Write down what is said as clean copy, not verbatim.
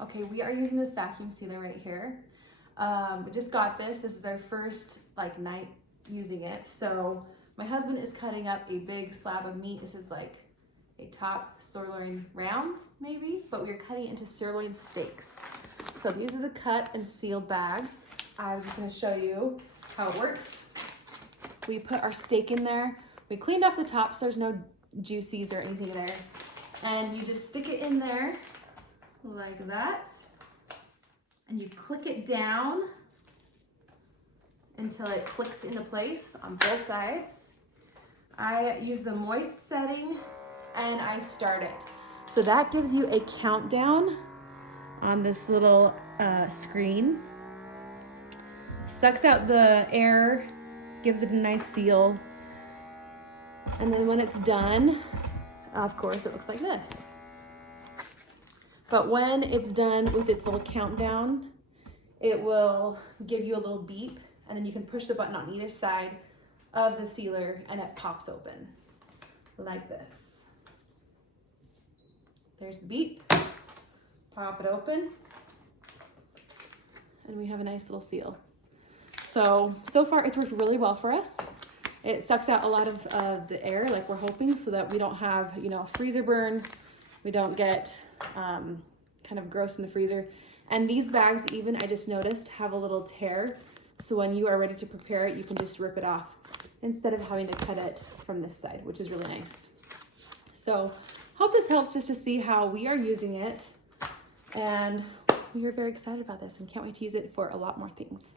Okay, we are using this vacuum sealer right here. We just got this. This is our first like night using it. So my husband is cutting up a big slab of meat. This is like a top sirloin round maybe, but we're cutting it into sirloin steaks. So these are the cut and sealed bags. I was just gonna show you how it works. We put our steak in there. We cleaned off the top so there's no juices or anything in there. And you just stick it in there like that. And you click it down until it clicks into place on both sides. I use the moist setting and I start it. So that gives you a countdown on this little screen. Sucks out the air, gives it a nice seal. And then when it's done, of course, it looks like this. But when it's done with its little countdown, it will give you a little beep, and then you can push the button on either side of the sealer and it pops open like this. There's the beep. Pop it open. And we have a nice little seal. So far it's worked really well for us. It sucks out a lot of the air like we're hoping so that we don't have, freezer burn. We don't get kind of gross in the freezer. And these bags even, I just noticed, have a little tear. So when you are ready to prepare it, you can just rip it off instead of having to cut it from this side, which is really nice. So hope this helps just to see how we are using it. And we are very excited about this and can't wait to use it for a lot more things.